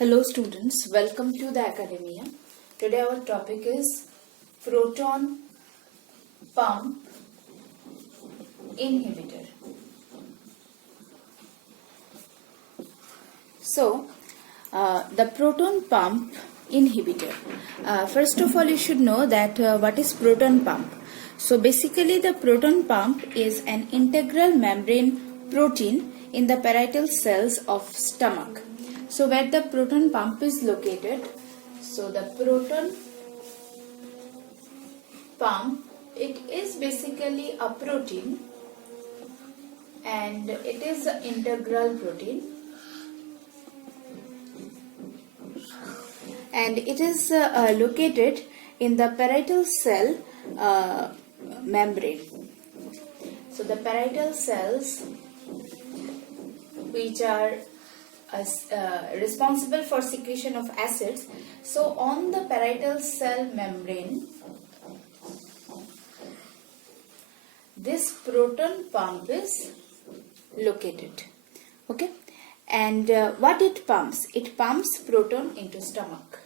Hello students, welcome to the academia. Today our topic is proton pump inhibitor. So, the proton pump inhibitor. First of all, you should know that what is proton pump. So basically the proton pump is an integral membrane protein in the parietal cells of stomach. So where the proton pump is located, so the proton pump, it is basically a protein and it is an integral protein and it is located in the parietal cell membrane. So the parietal cells which are responsible for secretion of acids. So on the parietal cell membrane, this proton pump is located. Okay, and what it pumps? It pumps proton into stomach.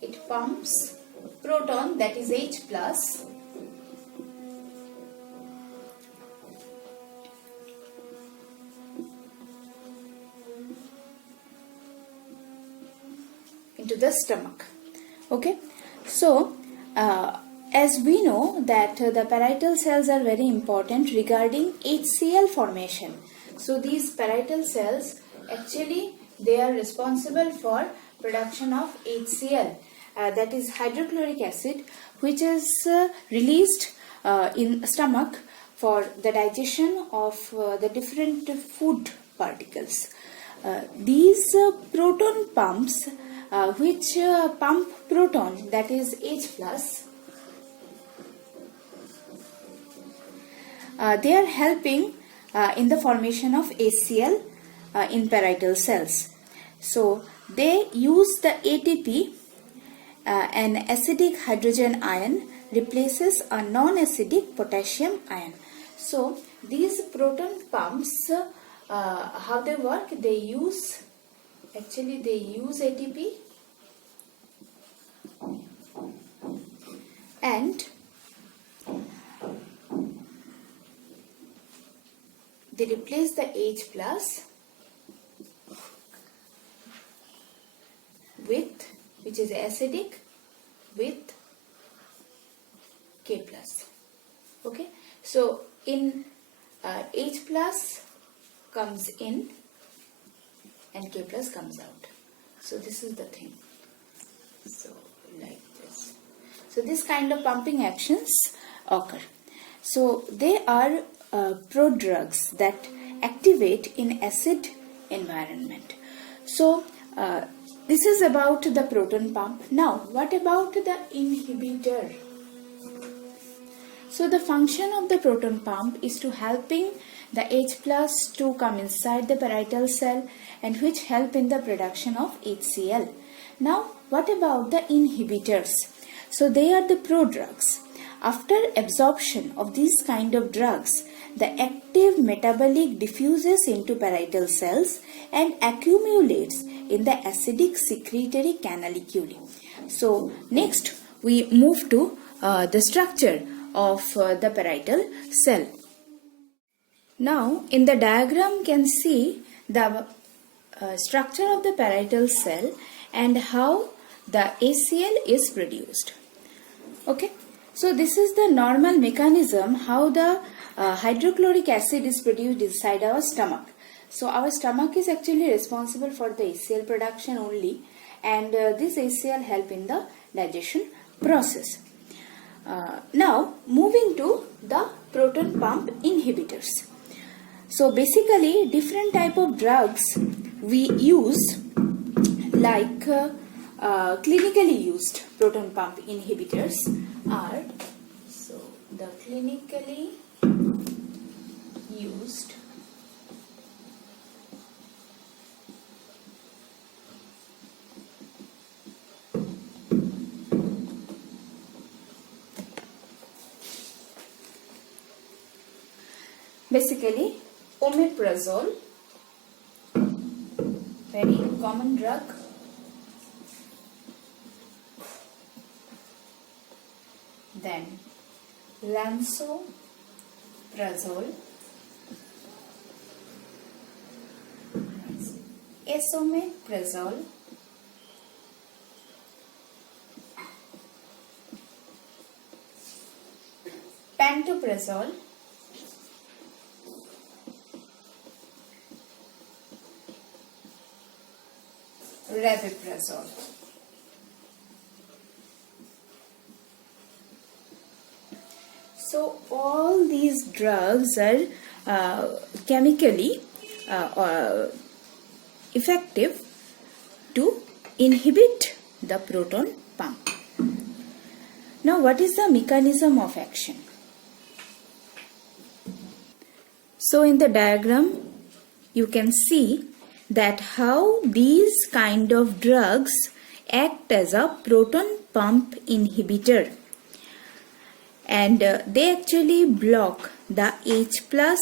It pumps proton, that is H plus, into the stomach. Okay, so as we know that the parietal cells are very important regarding HCl formation. So these parietal cells, actually they are responsible for production of HCl, that is hydrochloric acid, which is released in stomach for the digestion of the different food particles. These proton pumps which pump proton, that is H plus, they are helping in the formation of HCl in parietal cells. So they use the ATP, an acidic hydrogen ion replaces a non-acidic potassium ion. So these proton pumps, how they work? They use ATP and they replace the H plus with, which is acidic, with K plus. Okay, so in H plus comes in and K plus comes out. So this is the thing. So like this. So this kind of pumping actions occur. So they are prodrugs that activate in acid environment. So this is about the proton pump. Now what about the inhibitor? So the function of the proton pump is to helping the H plus to come inside the parietal cell and which help in the production of HCl. Now what about the inhibitors? So they are the prodrugs. After absorption of these kind of drugs, the active metabolic diffuses into parietal cells and accumulates in the acidic secretory canaliculi. So next we move to the structure of the parietal cell. Now in the diagram can see the structure of the parietal cell and how the HCl is produced. Okay, so this is the normal mechanism how the hydrochloric acid is produced inside our stomach. So our stomach is actually responsible for the HCl production only, and this HCl help in the digestion process. Now moving to the proton pump inhibitors. So basically different type of drugs we use, like clinically used proton pump inhibitors are, so the clinically used basically omeprazole, very common drug. Then lansoprazole, esomeprazole, pantoprazole, rabeprazole. So all these drugs are chemically effective to inhibit the proton pump. Now, what is the mechanism of action? So in the diagram, you can see that how these kind of drugs act as a proton pump inhibitor, and they actually block the H plus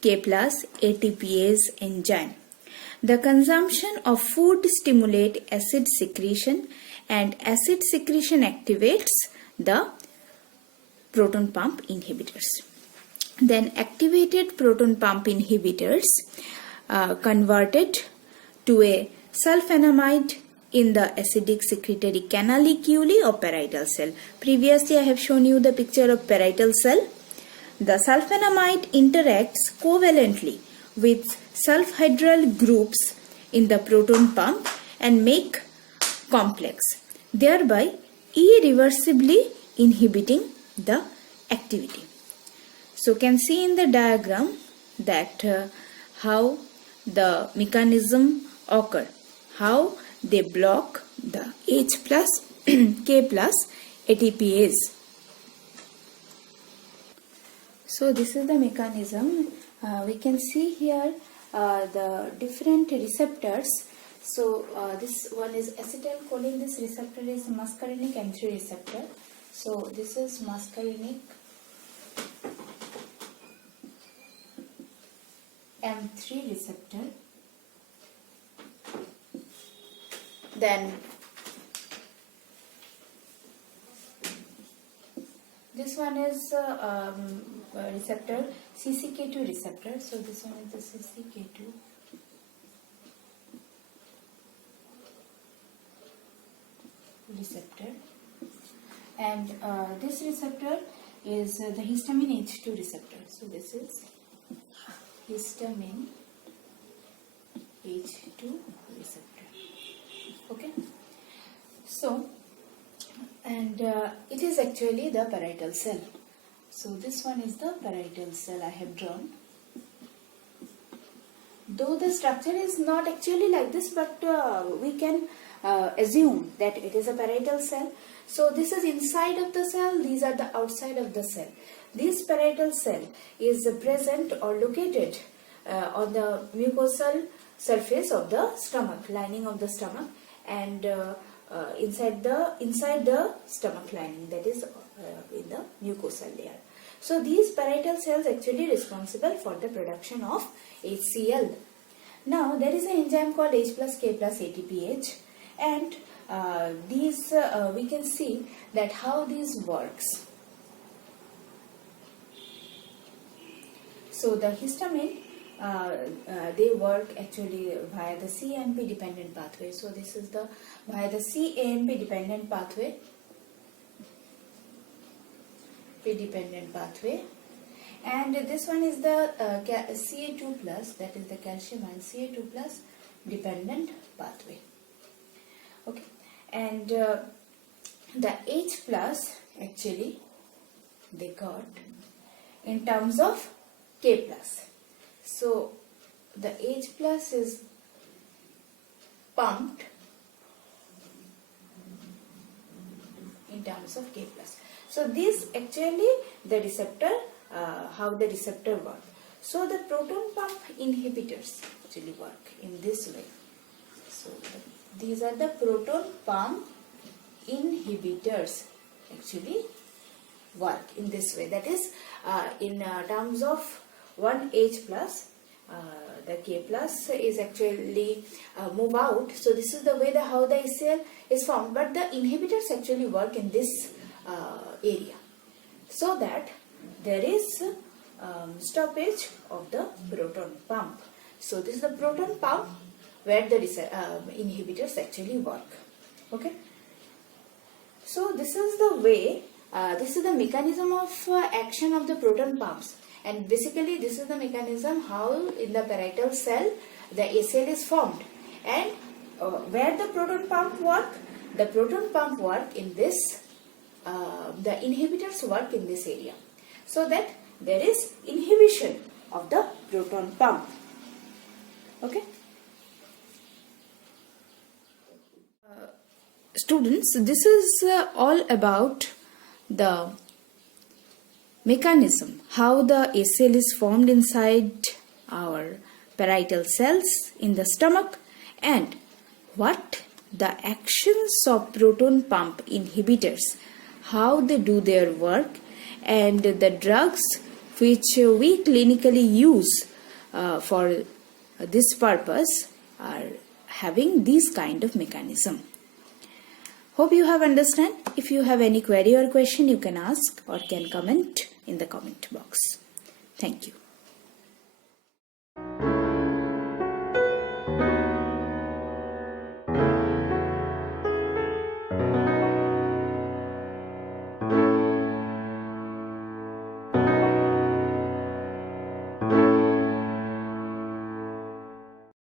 K plus ATPase enzyme. The consumption of food stimulates acid secretion, and acid secretion activates the proton pump inhibitors. Then activated proton pump inhibitors converted to a sulfonamide in the acidic secretory canaliculi of parietal cell. Previously I have shown you the picture of parietal cell. The sulfonamide interacts covalently with sulfhydryl groups in the proton pump and make complex, thereby irreversibly inhibiting the activity. So can see in the diagram that how the mechanism occur, how they block the H plus K plus ATPase. So this is the mechanism. We can see here the different receptors. So this one is acetylcholine. This receptor is muscarinic M3 receptor. So this is muscarinic M3 receptor. Then this one is receptor CCK2 receptor. So this one is the CCK2 receptor, and this receptor is the histamine H2 receptor. So this is histamine H2 receptor. Okay, so and it is actually the parietal cell. So this one is the parietal cell I have drawn. Though the structure is not actually like this, but we can assume that it is a parietal cell. So this is inside of the cell, these are the outside of the cell. This parietal cell is present or located on the mucosal surface of the stomach, lining of the stomach, and inside the stomach lining, that is in the mucosal layer. So these parietal cells actually responsible for the production of HCl. Now there is an enzyme called H plus K plus ATPase, and these we can see that how this works. So the histamine they work actually via the cAMP dependent pathway. So this is the via the cAMP dependent pathway. And this one is the Ca2 plus, that is the calcium ion Ca2 plus dependent pathway. Okay, and the H plus actually they got in terms of K plus. So the H plus is pumped in terms of K plus. So this actually the receptor, how the receptor work. So the proton pump inhibitors actually work in this way. So these are the proton pump inhibitors actually work in this way. That is in terms of one H plus the K plus is actually move out. So this is the way how the HCl is formed, but the inhibitors actually work in this area, so that there is stoppage of the proton pump. So this is the proton pump where the inhibitors actually work. Okay. So this is the way, this is the mechanism of action of the proton pumps, and basically this is the mechanism how in the parietal cell the HCl is formed, and where the proton pump work, the proton pump work in this, the inhibitors work in this area, so that there is inhibition of the proton pump. Okay. Students, this is all about the mechanism how the HCl is formed inside our parietal cells in the stomach, and what the actions of proton pump inhibitors, how they do their work, and the drugs which we clinically use for this purpose are having this kind of mechanism. Hope you have understand. If you have any query or question, you can ask or can comment in the comment box. Thank you.